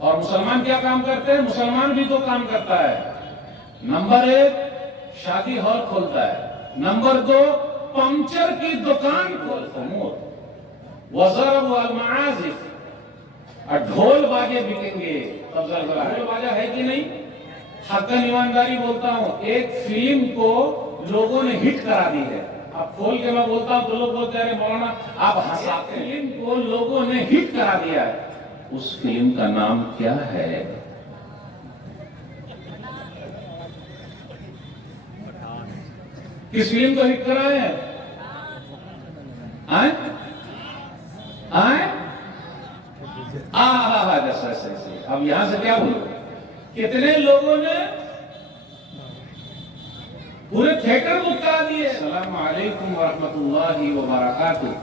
और मुसलमान क्या काम करते हैं? मुसलमान भी तो काम करता है। नंबर 1 शादी हॉल खोलता है, नंबर 2 पंक्चर की दुकान खोलता है, वज़रब वल मआज़िफ, ढोल बाजे बिकेंगे तब ज़लज़ला। ढोल बाजा है कि नहीं? हक़्क़न ईमानदारी बोलता हूं, एक फिल्म को लोगों ने हिट करा दी है। अब खोल के मैं बोलता हूं तो लोग बोलते हैं अरे मौलाना आप हंसाते हैं। फिल्म को लोगों ने हिट करा दिया है, उस फिल्म का नाम क्या है? किस फिल्म को हिट कराए हैं? आए आए अब यहां से क्या बोलो? कितने लोगों ने पूरे थिएटर बुक करा दिए। अस्सलामु अलैकुम व रहमतुल्लाहि व बरकातुहू।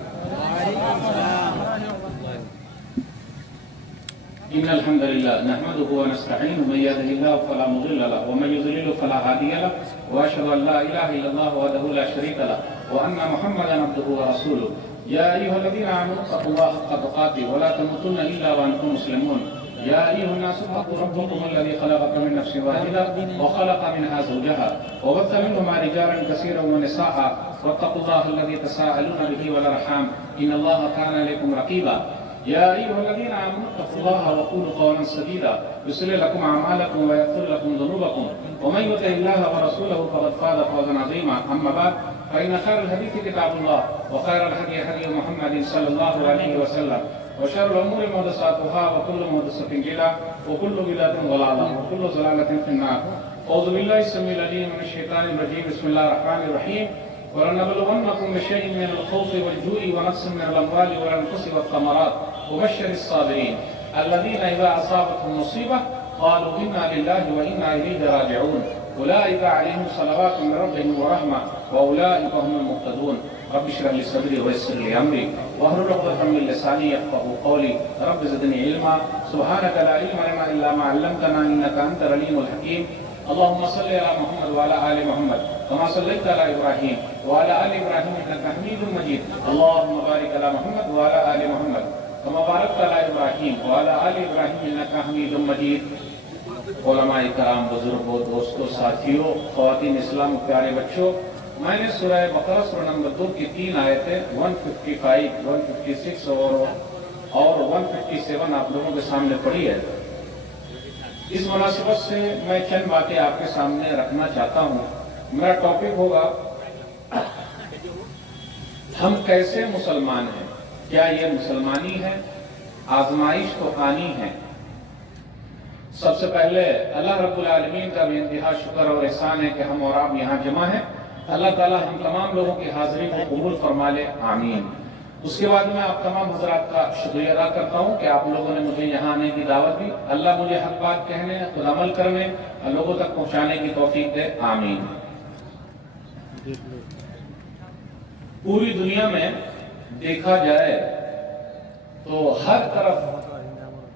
इन्नल हम्दुलिल्लाह नहमदुहु व नस्तईनुहु मन यहदिहिल्लाहु फला मुदिल्ल लहु व मन युद्लिलहु फला हादिय लहु व अशहदु अन ला इलाहा इल्लल्लाह वहदहु ला शरीका लहु व अन्ना मुहम्मदन अब्दुहु व रसूलुहु। या अय्युहल्लज़ीना आमनु तक़ुल्लाह हक़्क़ तुक़ातिह व ला तमूतुन्ना इल्ला व अंतुम मुस्लिमून। या अय्युहन्नासु इत्तक़ू रब्बकुम अल्लज़ी ख़लक़कुम मिन नफ़्सिन वाहिदह व ख़लक़ मिनहा ज़ौजहा व बस्स मिनहुमा रिजालन कसीरन व निसाअ वत्तक़ुल्लाह अल्लज़ी तसाअलूना बिही वल अरहाम इन्नल्लाह काना अलैकुम रक़ीबा। या अय्युहल्लज़ीना आमनु इत्तक़ुल्लाह व क़ूलू क़ौलन सदीदा युस्लिह लकुम अअमालकुम व यग़फिर लकुम ज़ुनूबकुम व मन युति'िल्लाह व रसूलहु फ़क़द फ़ाज़ फ़ौज़न अज़ीमा। अम्मा बअद फ़इन्न ख़ैरल हदीथि किताबुल्लाह व ख़ैरल हदयि हदयु मुहम्मदिन सल्लल्लाहु अलैहि वसल्लम व शर्रुल उमूरि मुहदसातुहा व कुल्लु मुहदसतिन बिदअह व कुल्लु बिदअतिन ज़लालह व कुल्लु ज़लालतिन फ़िन्नार। औज़ु बिल्लाहि समीउल अलीम मिनश शैतानिर रजीम। बिस्मिल्लाहिर रहमानिर रहीम। वलनबलुवन्नकुम बिशैइन मिनल खौफ़ि वल जू'i व नक़्सिन मिनल अम्वालि वल अनफ़ुसि वत तमरात व बश्शिरिस साबिरीन अल्लज़ीना इज़ा असाबतहुम मुसीबह क़ालू इन्ना लिल्लाहि व इन्ना इलैहि राजिऊन। उलाइका अलैहिम सलवातुम मिन रब्बिहिम व रहमा व उलाइका हुमुल मुहतदून। रब्बि इश्रह ली सदरी व यस्सिर ली अमरी वहलुल उक़दतम मिन लिसानी यफ़क़हू क़ौली। रब्बि ज़िदनी इल्मा सुब्हानका ला इल्मा लना इल्ला मा अल्लमतना इन्नका अंतल अलीमुल हकीम। अल्लाहुम्मा सल्लि अला मुहम्मद व अला आलि मुहम्मद कमा सल्लैता अला इब्राहीम व अला आलि इब्राहीम इन्नका हमीदुम मजीद। अल्लाहुम्मा बारिक अला मुहम्मद व अला आलि मुहम्मद कमा बारकता अला इब्राहीम व अला आलि इब्राहीम इन्नका हमीदुम मजीद। उलमाए कराम, बुजुर्गों, दोस्तों, साथियों, ख़वातीन इस्लाम, प्यारे बच्चों, मैंने सूरह बकरा सूरह नंबर 2 की 3 आयतें 155, 156 और 157 आप लोगों के सामने पढ़ी है। इस मुनासिबत से मैं चंद बातें आपके सामने रखना चाहता हूँ। मेरा टॉपिक होगा हम कैसे मुसलमान हैं, क्या ये मुसलमानी है, आजमाइश तो आनी है। सबसे पहले अल्लाह रब्बुल आलमीन का बेइंतहा शुक्र और एहसान है कि हम और आप यहाँ जमा हैं। अल्लाह ताला हम तमाम लोगों की हाजिरी को कबूल फरमा ले, आमीन। उसके बाद मैं आप तमाम हजरात का शुक्रिया अदा करता हूँ कि आप लोगों ने मुझे यहाँ आने की दावत दी। अल्लाह मुझे हक बात कहने, खुद अमल करने और लोगों तक पहुँचाने की तौफीक दे, आमीन। पूरी दुनिया में देखा जाए तो हर तरफ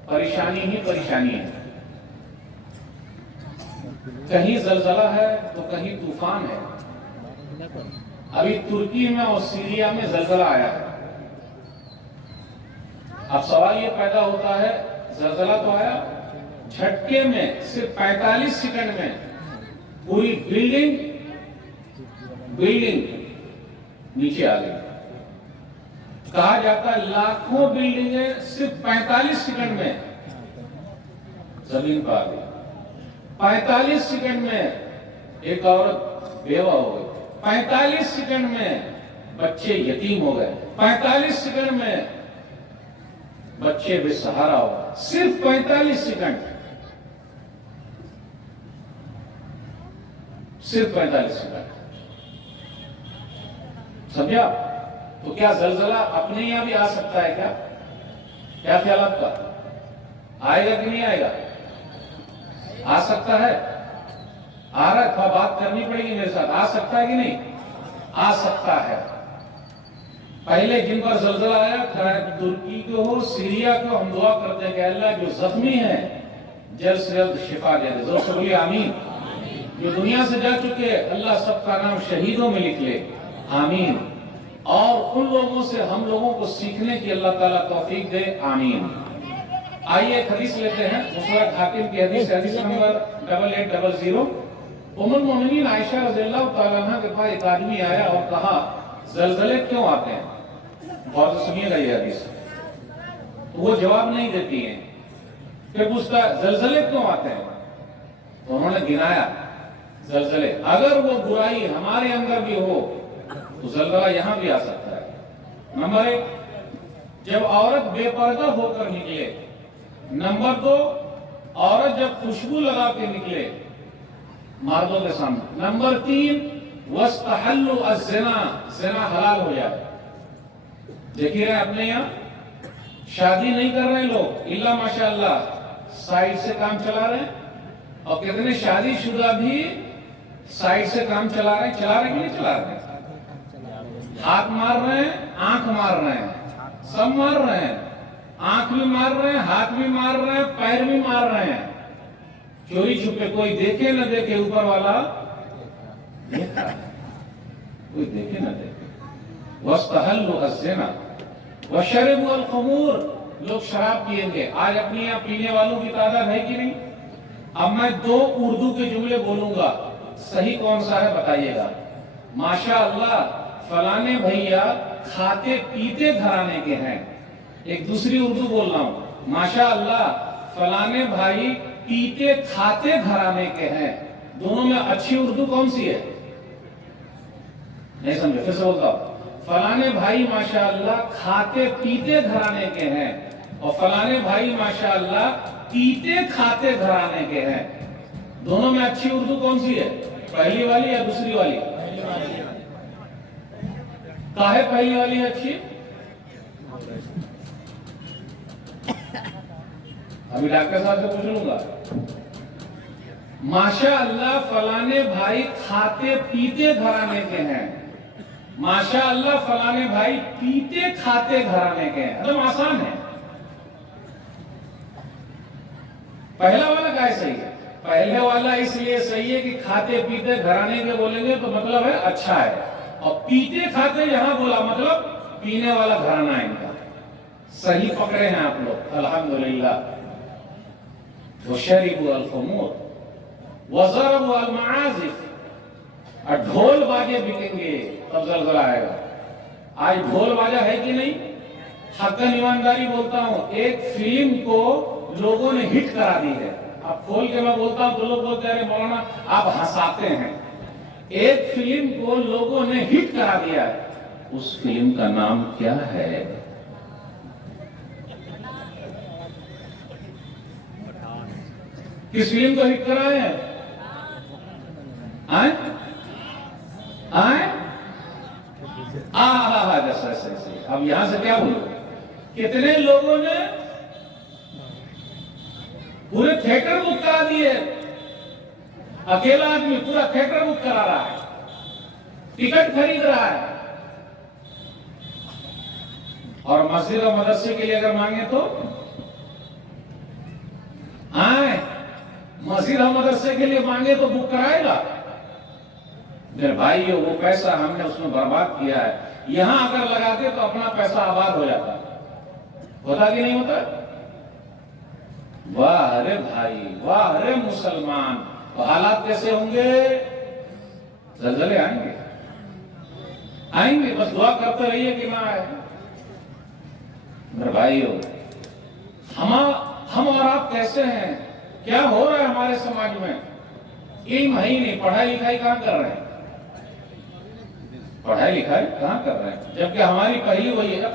परेशानी ही परेशानी है। कहीं जलजला है तो कहीं तूफान है। अभी तुर्की में और सीरिया में जलजला आया है। अब सवाल ये पैदा होता है, जलजला तो आया, झटके में सिर्फ 45 सेकंड में पूरी बिल्डिंग नीचे आ गई। कहा जाता है लाखों बिल्डिंगें सिर्फ 45 सेकंड में जमीन पर आ गई। 45 सेकंड में एक औरत बेवा हो गई। 45 सेकंड में बच्चे यतीम हो गए। 45 सेकंड में बच्चे बेसहारा हो गए। सिर्फ 45 सेकंड, सिर्फ 45 सेकंड। समझा? तो क्या जलजला अपने यहां भी आ सकता है? क्या ख्याल आपका? आएगा कि नहीं आएगा? आ सकता है। आ रहा था, बात करनी पड़ेगी मेरे साथ। आ सकता है कि नहीं? आ सकता है। पहले जिन पर जलजला आया, तुर्की को हो, सीरिया को, हम दुआ करते हैं कि अल्लाह जो जख्मी है जल्द से जल्द शिफा दे दे। जोर से बोलिए आमीन। जो दुनिया से जा चुके अल्लाह सबका नाम शहीदों में लिख ले, आमीन। और उन लोगों से हम लोगों को सीखने की अल्लाह ताला तौफीक दे, आमीन। आइए एक हदीस लेते हैं, मुस्नद हाकिम की हदीस, हदीस नंबर 8800। उम्मुल मोमिनीन आयशा रज़ियल्लाहु तआला अन्हा के पास एक आदमी आया और कहा, ज़लज़ले क्यों आते हैं? गौर से सुनिएगा ये हदीस। तो वो जवाब नहीं देती हैं। फिर पूछता, ज़लज़ले क्यों आते हैं? तो उन्होंने गिनाया ज़लज़ले, अगर वो बुराई हमारे अंदर भी हो तो ज़लज़ला यहां भी आ सकता है। नंबर 1, जब औरत बेपर्दा होकर निकले। नंबर 2, औरत जब खुशबू लगा के निकले मर्दों के सामने। नंबर 3, वस्तहल्लु अज़्ज़िना, ज़िना हलाल हो जाए। देखिए अपने यहाँ शादी नहीं कर रहे लोग, इल्ला माशाअल्लाह साइड से काम चला रहे हैं, और कितने शादीशुदा भी साइड से काम चला रहे हैं कि नहीं चला रहे हैं? हाथ मार रहे हैं, आंख मार रहे हैं, सब मार रहे हैं, आंख भी मार रहे हैं, हाथ भी मार रहे हैं, पैर भी मार रहे हैं, चोरी छुपे, कोई देखे न देखे, ऊपर वाला देखा, कोई देखे न देखे। वस्तहल्लु अज़्ज़िना वशरबु अल-ख़ुमूर, लोग शराब पिएंगे। आज अपने यहाँ पीने वालों की तादाद है कि नहीं? अब मैं 2 उर्दू के जुमले बोलूंगा, सही कौन सा है बताइएगा। माशाअल्लाह फलाने भैया खाते पीते घराने के हैं। एक दूसरी उर्दू बोल रहा हूं, माशाअल्लाह फलाने भाई पीते खाते घराने के हैं। दोनों में अच्छी उर्दू कौन सी है? नहीं समझे, फिर से बोलता हूं, फलाने भाई माशाअल्लाह खाते पीते घराने के हैं, और फलाने भाई माशाअल्लाह पीते खाते घराने के हैं। दोनों में अच्छी उर्दू कौन सी है? पहली वाली या दूसरी वाली? काहे पहली वाली है अच्छी? अभी डॉक्टर साहब से पूछ लूंगा। माशाअल्लाह फलाने भाई खाते पीते घराने के हैं, माशाअल्लाह फलाने भाई पीते खाते घराने के हैं। एकदम आसान है। पहला वाला काय सही है? पहले वाला इसलिए सही है कि खाते पीते घराने के बोलेंगे तो मतलब है अच्छा है, और पीते खाते यहां बोला मतलब पीने वाला घराना है इनका। सही पकड़े हैं आप लोग, अल्हम्दुलिल्लाह। वशरबु अल-ख़ुमूर वज़रबु अल-मआज़िफ़, और ढोल बाजे बिकेंगे तब ज़लज़ला आएगा। आज ढोल बाजा है कि नहीं? हक़्क़न ईमानदारी बोलता हूं, एक फिल्म को लोगों ने हिट करा दी है। अब खोल के मैं बोलता हूं तो लोग बोलते हैं, अरे मौलाना आप हंसाते हैं। एक फिल्म को लोगों ने हिट करा दिया है, उस फिल्म का नाम क्या है? किस फिल्म को हिट कराए हैं? आए आए जैसे अब यहां से क्या बोलो, कितने लोगों ने पूरे थिएटर बुक करा दिए। अकेला आदमी पूरा थिएटर बुक करा रहा है, टिकट खरीद रहा है, और मस्जिद और मदरसे के लिए अगर मांगे तो आए, मस्जिद और मदरसे के लिए मांगे तो बुक कराएगा। मेरे भाइयों, वो पैसा हमने उसमें बर्बाद किया है। यहां अगर लगाते तो अपना पैसा आबाद हो जाता। होता कि नहीं होता? वाह रे भाई, वाह रे मुसलमान। तो हालात कैसे होंगे? ज़लज़ले आएंगे, आएंगे, बस दुआ करते रहिए कि ना आए। मेरे भाइयों, हम और आप कैसे हैं? क्या हो रहा है हमारे समाज में? 3 महीने पढ़ाई लिखाई कहां कर रहे हैं? पढ़ाई लिखाई कहां कर रहे हैं? जबकि हमारी पहली वही है,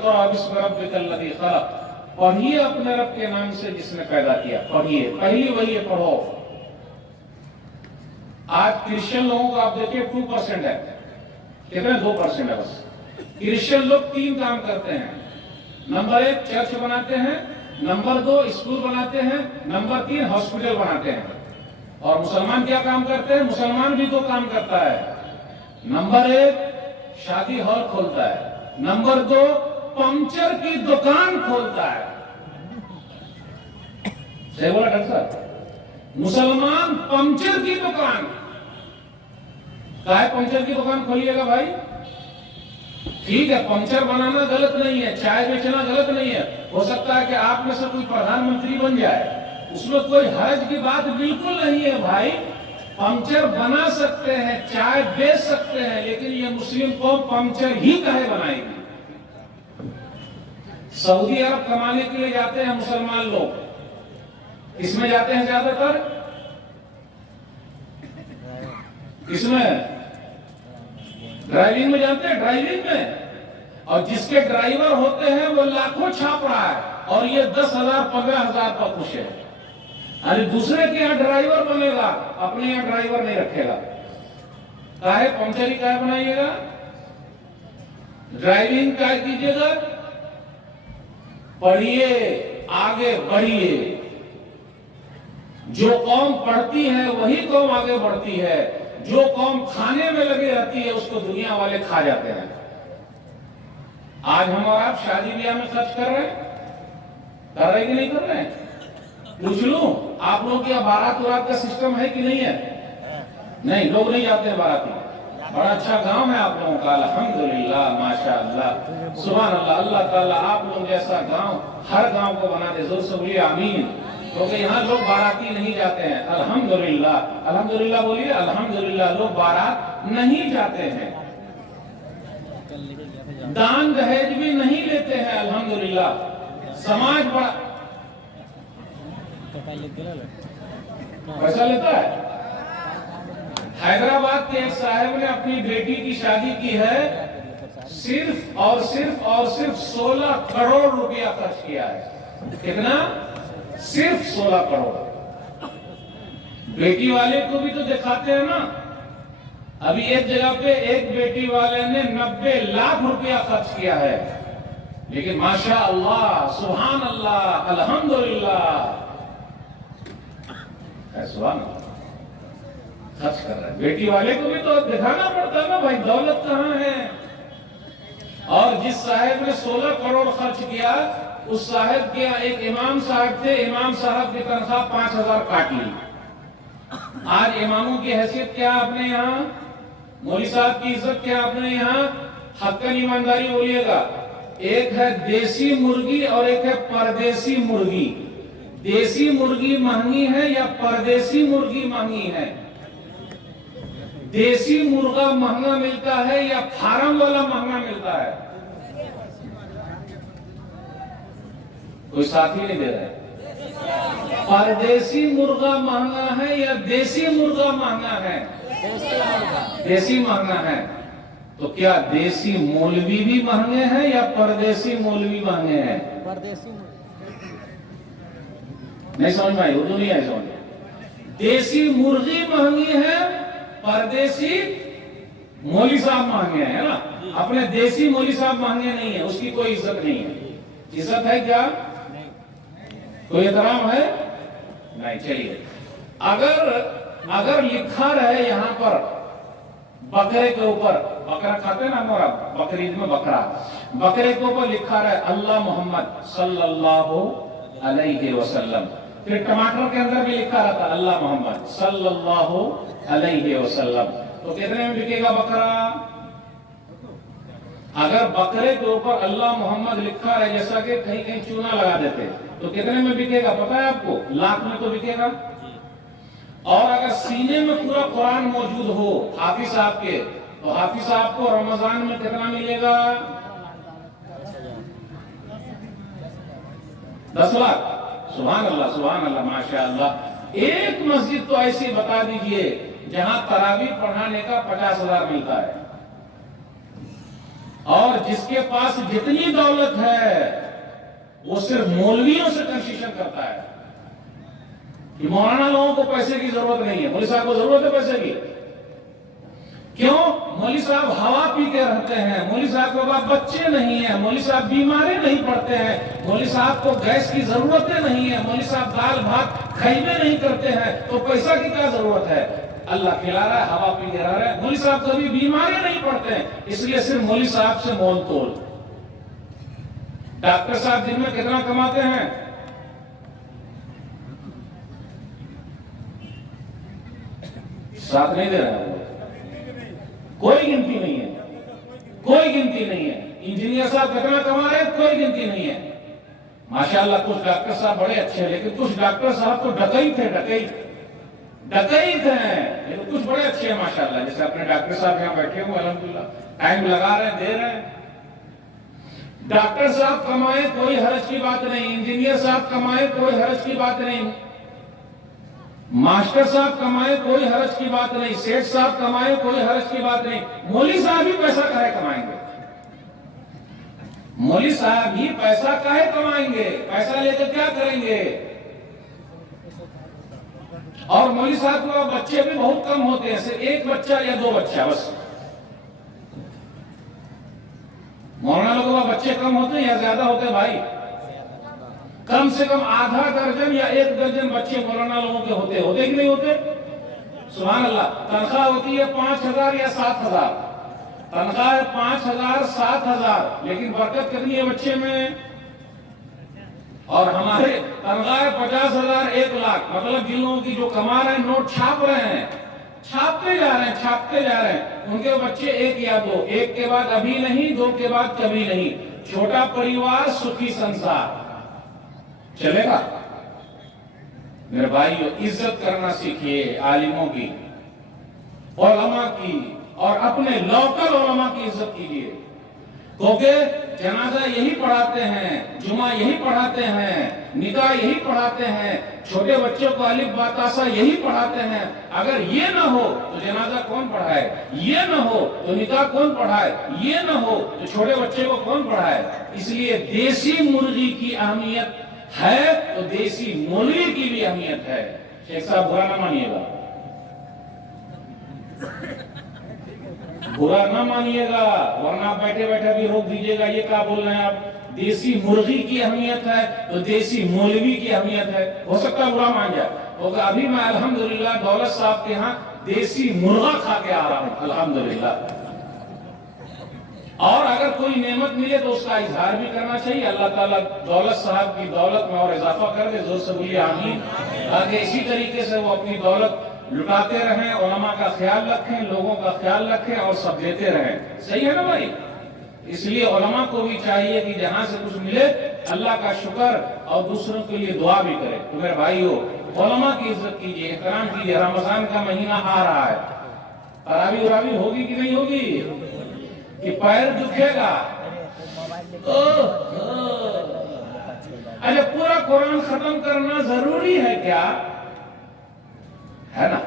पढ़िए अपने रब के नाम से जिसने पैदा किया। पढ़िए, पहली वही है, पढ़ो। आज क्रिश्चियन लोगों को आप देखिए 2% है, कितने? 2% है बस। क्रिश्चियन लोग 3 काम करते हैं। नंबर 1 चर्च बनाते हैं, नंबर 2 स्कूल बनाते हैं, नंबर 3 हॉस्पिटल बनाते हैं। और मुसलमान क्या काम करते हैं? मुसलमान भी 2 काम करता है। नंबर 1 शादी हॉल खोलता है, नंबर 2 पंचर की दुकान खोलता है। सही बोला डॉक्टर साहब? मुसलमान पंचर की दुकान। काहे पंचर की दुकान खोलिएगा भाई? ठीक है, पंचर बनाना गलत नहीं है, चाय बेचना गलत नहीं है, हो सकता है कि आप में से कोई प्रधानमंत्री बन जाए, उसमें कोई हर्ज की बात बिल्कुल नहीं है भाई। पंचर बना सकते हैं, चाय बेच सकते हैं, लेकिन ये मुस्लिम कौम पंचर ही काहे बनाएगी। सऊदी अरब कमाने के लिए जाते हैं मुसलमान लोग, किसमें जाते हैं ज्यादातर? किसमें? ड्राइविंग में जाते हैं, ड्राइविंग में। और जिसके ड्राइवर होते हैं वो लाखों छाप रहा है, और ये 10,000 15,000 पर खुश है। अरे दूसरे के यहाँ ड्राइवर बनेगा, अपने यहाँ ड्राइवर नहीं रखेगा। काहे पंचर ही काहे बनाइएगा? ड्राइविंग काहे कीजिएगा? पढ़िए, आगे बढ़िए। जो कौम पढ़ती है वही कौम आगे बढ़ती है। जो कौम खाने में लगी रहती है उसको दुनिया वाले खा जाते हैं। आज हम और आप शादी ब्याह में खर्च कर रहे कि नहीं कर रहे हैं? पूछ लूं, आप लोग क्या बारात वारात का सिस्टम है कि नहीं है? नहीं, लोग नहीं जाते हैं बारात में। बड़ा अच्छा गांव है आप लोगों का, अल्हम्दुलिल्लाह, माशाअल्लाह, सुभान अल्लाह। अल्लाह ताला आप लोग जैसा गांव हर गांव को बना दे। जोर से बोलिए आमीन। क्योंकि यहाँ लोग बाराती नहीं जाते हैं, अल्हम्दुलिल्लाह। अल्हम्दुलिल्लाह बोलिए, अल्हम्दुलिल्लाह। लोग बारात नहीं जाते हैं, दान दहेज भी नहीं लेते हैं, अल्हम्दुलिल्लाह। समाज बड़ा पैसा लेता है। हैदराबाद के एक साहब ने अपनी बेटी की शादी की है, सिर्फ और सिर्फ 16 करोड़ रुपया खर्च किया है। कितना? सिर्फ 16 करोड़। बेटी वाले को भी तो दिखाते हैं ना। अभी एक जगह पे एक बेटी वाले ने 90 लाख रुपया खर्च किया है, लेकिन माशा अल्लाह, सुभान अल्लाह, अल्हम्दुलिल्लाह, सुभान अल्लाह खर्च कर रहा है। बेटी वाले को भी तो दिखाना पड़ता है ना भाई, दौलत कहाँ है। और जिस साहब ने 16 करोड़ खर्च किया, उस साहब के एक इमाम साहब थे, इमाम साहब की तनख्वाह 5,000 काट ली। आज इमामों की हैसियत क्या अपने यहाँ, मौलवी साहब की इज्जत क्या अपने यहाँ? हक्कन ईमानदारी बोलिएगा। एक है देसी मुर्गी और एक है परदेसी मुर्गी। देसी मुर्गी महंगी है या परदेसी मुर्गी महंगी है? देसी मुर्गा महंगा मिलता है या फार्म वाला महंगा मिलता है? कोई साथी नहीं दे रहा है। परदेसी मुर्गा महंगा है या देसी मुर्गा महंगा है? देसी महंगा है। तो क्या देसी मौलवी भी महंगे हैं या परदेसी मौलवी महंगे हैं? परदेसी। नहीं समझ में आई? उर्दू नहीं आई समझ। देसी मुर्गी महंगी है, परदेसी मौलवी साहब महंगे हैं, है ना। अपने देसी मौलवी साहब महंगे नहीं है, उसकी कोई इज्जत नहीं है। इज्जत है क्या? कोई एहतराम है? नहीं। चलिए, अगर लिखा रहे यहाँ पर बकरे के ऊपर, बकरा खाते हैं ना हमारा, बकरीद में बकरा, बकरे के ऊपर लिखा रहे अल्लाह मोहम्मद सल्लल्लाहु अलैहि वसल्लम, फिर टमाटर के अंदर भी लिखा रहता अल्लाह मोहम्मद सल्लल्लाहु अलैहि वसल्लम, तो कितने में बिकेगा बकरा? अगर बकरे के ऊपर अल्लाह मोहम्मद लिखा है, जैसा कि कहीं कहीं चूना लगा देते, तो कितने में बिकेगा पता है आपको? लाख में तो बिकेगा। और अगर सीने में पूरा कुरान मौजूद हो हाफिज साहब के, तो हाफिज साहब को रमजान में कितना मिलेगा? 10 लाख। सुभान अल्लाह, सुभान अल्लाह, माशाअल्लाह। एक मस्जिद तो ऐसी बता दीजिए जहां तरावी पढ़ाने का 50,000 मिलता है, और जिसके पास जितनी दौलत है वो सिर्फ मौलवियों से कंसेशन करता है कि मौलाना लोगों को पैसे की जरूरत नहीं है, मौलवी साहब को जरूरत है पैसे की। क्यों? मौलवी साहब हवा पीते रहते हैं, मौलवी साहब के पास बच्चे नहीं है, मौलवी साहब बीमारी नहीं पड़ते हैं, मौलवी साहब को गैस की जरूरतें नहीं है, मौलवी साहब दाल भात खैमे नहीं करते हैं, तो पैसा की क्या जरूरत है? अल्लाह खिला रहा है, हवा पी रहा है। मौलवी साहब कभी बीमारी नहीं पड़ते हैं, इसलिए सिर्फ मौलवी साहब से मोल तोल। डॉक्टर साहब दिन में कितना कमाते हैं? साथ नहीं दे रहे हैं, कोई गिनती नहीं है, कोई गिनती नहीं है। इंजीनियर साहब कितना कमा रहे हैं कोई गिनती नहीं है। माशाल्लाह कुछ डॉक्टर साहब बड़े अच्छे हैं, लेकिन कुछ डॉक्टर साहब तो डकैत थे, डकैत हैं, लेकिन कुछ बड़े अच्छे हैं माशाल्लाह। जैसे अपने डॉक्टर साहब यहाँ बैठे हुए अल्हम्दुलिल्लाह, टाइम लगा रहे हैं, दे रहे हैं। डॉक्टर साहब कमाए कोई हर्ज की बात नहीं, इंजीनियर साहब कमाए कोई हर्ज की बात नहीं, मास्टर साहब कमाए कोई हर्ज की बात नहीं, सेठ साहब कमाए कोई हर्ज की बात नहीं। मौलवी साहब ही पैसा काहे कमाएंगे? मौलवी साहब ही पैसा काहे कमाएंगे? पैसा लेकर क्या करेंगे? और मौलवी साहब को बच्चे भी बहुत कम होते हैं, सिर्फ एक बच्चा या दो बच्चा बस। मौलाना लोगों का बच्चे कम होते हैं या ज्यादा होते हैं भाई? कम से कम आधा दर्जन या एक दर्जन बच्चे मौलाना लोगों के होते कि नहीं होते? सुभान अल्लाह। तनख्वाह होती है 5,000 या 7,000, तनख्वाह है 5,000 7,000, लेकिन बरकत कितनी है बच्चे में? और हमारे तनख्वाह है 50,000 1,00,000। मतलब जिन लोगों की जो कमा रहे हैं, नोट छाप रहे हैं, छापते जा रहे हैं, छापते जा रहे हैं, उनके बच्चे एक या दो, एक के बाद अभी नहीं, दो के बाद कभी नहीं। छोटा परिवार सुखी संसार चलेगा? मेरे भाइयों, इज्जत करना सीखिए आलिमों की, उलमा की, और अपने लोकल उलमा की इज्जत कीजिए, क्योंकि जनाजा यही पढ़ाते हैं, जुमा यही पढ़ाते हैं, निकाह यही पढ़ाते हैं, छोटे बच्चों को अलिफ बा ता सा यही पढ़ाते हैं। अगर ये न हो तो जनाजा कौन पढ़ाए? ये न हो तो निकाह कौन पढ़ाए? ये न हो तो छोटे बच्चे को कौन पढ़ाए? इसलिए देसी मुर्गी की अहमियत है तो देसी मौलवी की भी अहमियत है। शेख साहब बुरा ना मानिएगा, बुरा ना मानिएगा, वरना आप बैठे बैठे भी रोक दीजिएगा। ये क्या बोल रहे हैं आप? देसी मुर्गी की अहमियत है तो देसी मौलवी की अहमियत है। हो सकता है बुरा मान जाए, तो अभी मैं अल्हम्दुलिल्लाह दौलत साहब के यहाँ देसी मुर्गा खा के आ रहा हूँ अल्हम्दुलिल्लाह। और अगर कोई नेमत मिले तो उसका इजहार भी करना चाहिए। अल्लाह ताला दौलत साहब की दौलत में और इजाफा कर दे, जोर से बोलिए आमीन। ताकि इसी तरीके से वो अपनी दौलत लुटाते रहें, उलमा का ख्याल रखें, लोगों का ख्याल रखें और सब देते रहें। सही है ना भाई? इसलिए उलमा को भी चाहिए कि जहां से कुछ मिले अल्लाह का शुक्र और दूसरों के लिए दुआ भी करे। तो मेरे भाइयों, उलमा की इज्जत कीजिए, एहतराम कीजिए। रमजान का महीना आ रहा है, तरावी उरावी होगी कि नहीं होगी? कि पैर दुखेगा? अरे पूरा कुरान खत्म करना जरूरी है क्या? है ना?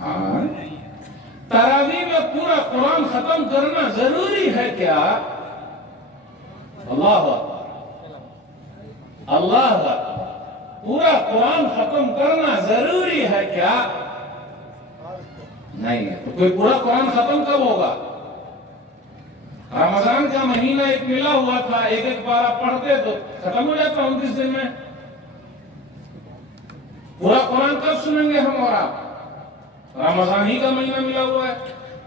हाँ, तरावी में पूरा कुरान खत्म करना जरूरी है क्या? अल्लाह अल्लाह, पूरा कुरान खत्म करना जरूरी है क्या? नहीं है। तो कोई पूरा कुरान खत्म कब होगा? रमजान का महीना एक मिला हुआ था, एक एक पारा पढ़ते तो खत्म हो जाता 29 दिन में। पूरा कुरान कब सुनेंगे हम और आप? रमजान ही का महीना मिला हुआ है।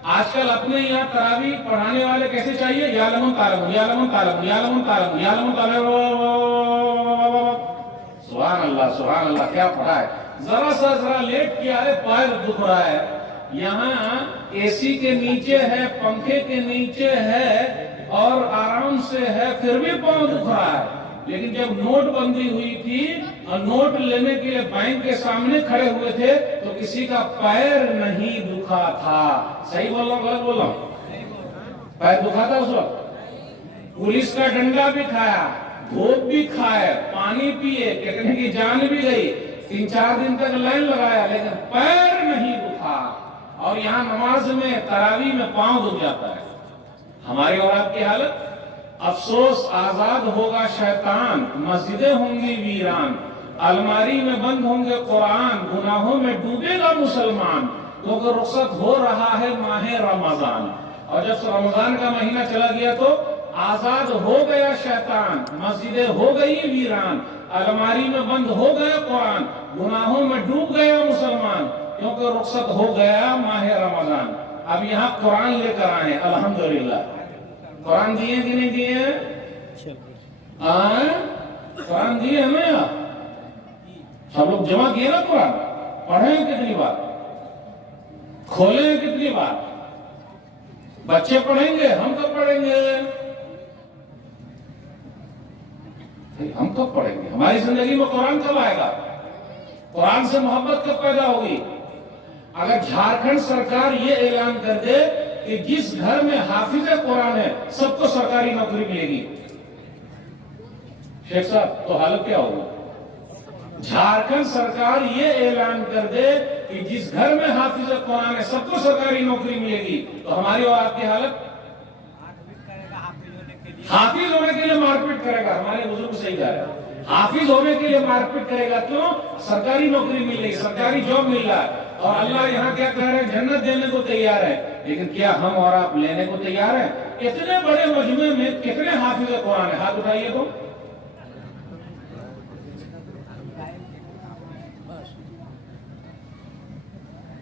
आजकल अपने यहाँ तरावी पढ़ाने वाले कैसे चाहिए? यालमुन तालमुन, यालमुन तालमुन, यालमुन तालमुन, यालमुन तालमुन। सुभान अल्लाह, सुभान अल्लाह। क्या पढ़ा है? जरा लेट किया, अरे पैर दुख रहा है। यहाँ एसी के नीचे है, पंखे के नीचे है और आराम से है, फिर भी पांव दुख रहा है। लेकिन जब नोटबंदी हुई थी और नोट लेने के लिए बैंक के सामने खड़े हुए थे तो किसी का पैर नहीं दुखा था। सही बोल रहा हूं गलत बोल रहा हूं? पैर दुखा था उस वक्त? पुलिस का डंडा भी खाया, धूप भी खाए, पानी पिए, कहने की जान भी गई, 3-4 दिन तक लाइन लगाया, लेकिन पैर नहीं दुखा। और यहाँ नमाज में तरावी में पांव दुख जाता है। हमारी और आपकी हालत? अफसोस, आजाद होगा शैतान, मस्जिदें होंगी वीरान, अलमारी में बंद होंगे कुरान, गुनाहों में डूबेगा मुसलमान, क्योंकि रुखसत हो रहा है माहे रमजान। और जब रमजान का महीना चला गया तो आजाद हो गया शैतान, मस्जिदें हो गई वीरान, अलमारी में बंद हो गया कुरान, गुनाहों में डूब गया मुसलमान, क्योंकि रुखसत हो गया माहे रमजान। अब यहाँ कुरान लेकर आए अल्हम्दुलिल्लाह। कुरान दिए कि नहीं दिए? कुरान दिए हमें? सब लोग जमा किए ना कुरान? पढ़े कितनी बार? खोले कितनी बार? बच्चे पढ़ेंगे, हम कब पढ़ेंगे? हम कब पढ़ेंगे? हमारी जिंदगी में कुरान कब आएगा? कुरान से मोहब्बत कब पैदा होगी? अगर झारखंड सरकार ये ऐलान कर दे कि जिस घर में हाफिज कुरान है सबको सरकारी नौकरी मिलेगी, शेख साहब, तो हालत क्या होगी? झारखंड सरकार ये ऐलान कर दे कि जिस घर में हाफिज कुरान है सबको सरकारी नौकरी मिलेगी, तो हमारी और आपकी हालत? हाफिज होने के लिए मारपीट करेगा। हमारे बुजुर्ग सही कह रहे हैं, हाफिज होने के लिए मारपीट करेगा। क्यों? सरकारी नौकरी मिल रही, सरकारी जॉब मिल रहा है। और अल्लाह यहाँ क्या कह रहे हैं? जन्नत देने को तैयार है। लेकिन क्या हम और आप लेने को तैयार हैं? इतने बड़े मजमे में कितने हाफिज कुरान है? हाथ उठाइए तो।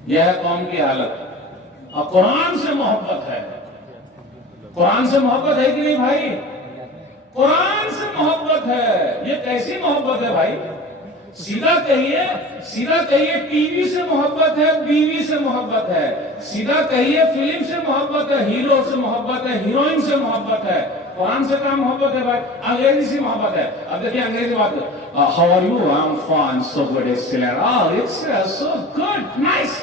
यह है कौम की हालत। और कुरान से मोहब्बत है। कुरान से मोहब्बत है कि नहीं भाई? कुरान से मोहब्बत है। ये कैसी मोहब्बत है भाई? सीधा कहिए टीवी से मोहब्बत है, बीवी से मोहब्बत है। सीधा कहिए फिल्म से मोहब्बत है, हीरो से मोहब्बत है, हीरोइन से मोहब्बत है। कुरान से क्या मोहब्बत है भाई? अंग्रेजी से मोहब्बत है। अब देखिए अंग्रेजी बात, how are you? I am fine, so good, excellent, oh it's so good, nice.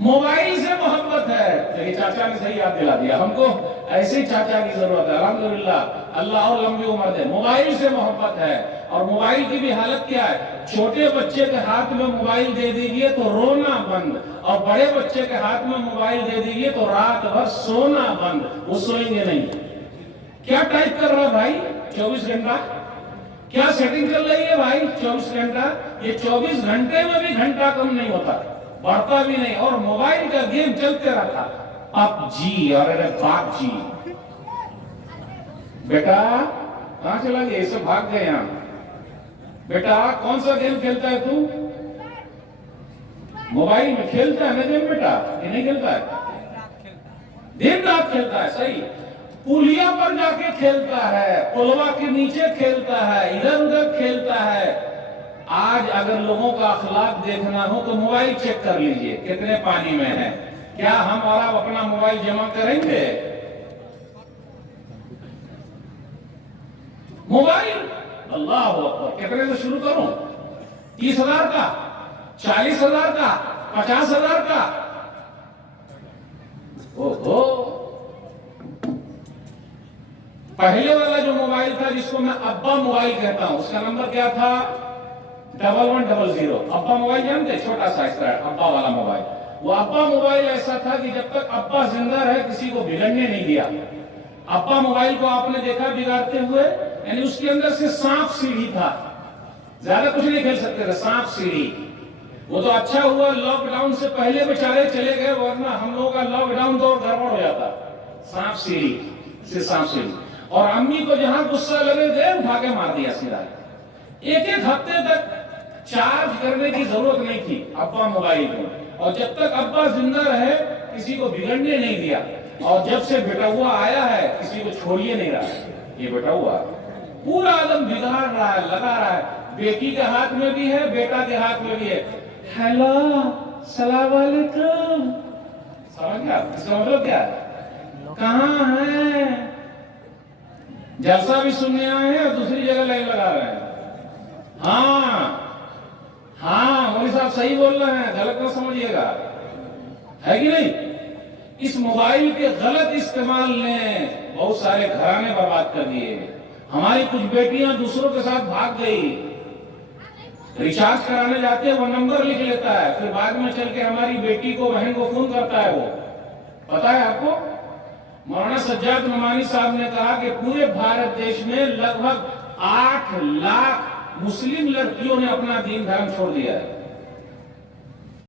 Mobile से मोहब्बत है। देखिए चाचा ने सही याद दिला दिया हमको, ऐसे ही चाचा की जरूरत है। अल्हम्दुलिल्लाह, अल्लाह और लंबी उम्र दे। मोबाइल से मोहब्बत है। और मोबाइल की भी हालत क्या है? छोटे बच्चे के हाथ में मोबाइल दे दीजिए तो रोना बंद, और बड़े बच्चे के हाथ में मोबाइल दे दीजिए तो रात भर सोना बंद। वो सोएंगे नहीं। क्या टाइप कर रहा है भाई? 24 घंटा। क्या सेटिंग चल रही है भाई? 24 घंटा। ये 24 घंटे में भी घंटा कम नहीं होता, बढ़ता भी नहीं। और मोबाइल का गेम चलते रहता, पबजी और बाप जी। बेटा कहां चला गया? सब भाग गए यहां। बेटा कौन सा गेम खेलता है तू? मोबाइल में खेलता है ना गेम बेटा? ये नहीं खेलता है? दिन रात खेलता है। सही, पुलिया पर जाके खेलता है, पुलवा के नीचे खेलता है, इधर उधर खेलता है। आज अगर लोगों का अखलाक देखना हो तो मोबाइल चेक कर लीजिए कितने पानी में है। क्या हम और आप अपना मोबाइल जमा करेंगे? मोबाइल, अल्लाह अकबर, कितने से शुरू करूं? 30,000 का, 40,000 का, 50,000 का? ओहो, पहले वाला जो मोबाइल था जिसको मैं अब्बा मोबाइल कहता हूं, उसका नंबर क्या था? 1100। अब्बा मोबाइल जानते? छोटा सा इस तरह अब्बा वाला मोबाइल। वो अब्बा मोबाइल ऐसा था कि जब तक अब्बा जिंदा रहे किसी को बिगड़ने नहीं दिया। अब्बा मोबाइल को आपने देखा बिगाड़ते हुए? यानी उसके अंदर से सांप सीढ़ी था, ज्यादा कुछ नहीं खेल सकते थे, सांप सीढ़ी। वो तो अच्छा हुआ लॉकडाउन से पहले बेचारे चले गए, वरना हम लोगों का लॉकडाउन तो गड़बड़ हो जाता। सांप सीढ़ी से सांप सीढ़ी। और अम्मी को जहां गुस्सा लगे थे उठा के मार दिया सीधा। एक एक हफ्ते तक चार्ज करने की जरूरत नहीं थी अब्बा मोबाइल को। और जब तक अब्बा जिंदा रहे किसी को बिगड़ने नहीं दिया। और जब से बेटा हुआ आया है किसी को छोड़िए नहीं रहा। ये बेटा हुआ पूरा आदम बिगाड़ रहा है, लगा रहा है। बेटी के हाथ में भी है, बेटा के हाथ में भी है। हेलो सलाम वालेकुम, समझ गया? इसका मतलब क्या है? कहाँ है? जलसा भी सुनने आए हैं और दूसरी जगह लाइन लगा रहे हैं। हाँ मौलवी साहब सही बोल रहे हैं, गलत ना समझिएगा, है कि नहीं? इस मोबाइल के गलत इस्तेमाल ने बहुत सारे घराने बर्बाद कर दिए। हमारी कुछ बेटियां दूसरों के साथ भाग गई। रिचार्ज कराने जाते हैं, वो नंबर लिख लेता है, फिर बाद में चल के हमारी बेटी को, बहन को फोन करता है। वो पता है आपको? मौलाना सज्जाद नमानी साहब ने कहा कि पूरे भारत देश में लगभग 8 लाख मुस्लिम लड़कियों ने अपना दीन धर्म छोड़ दिया है।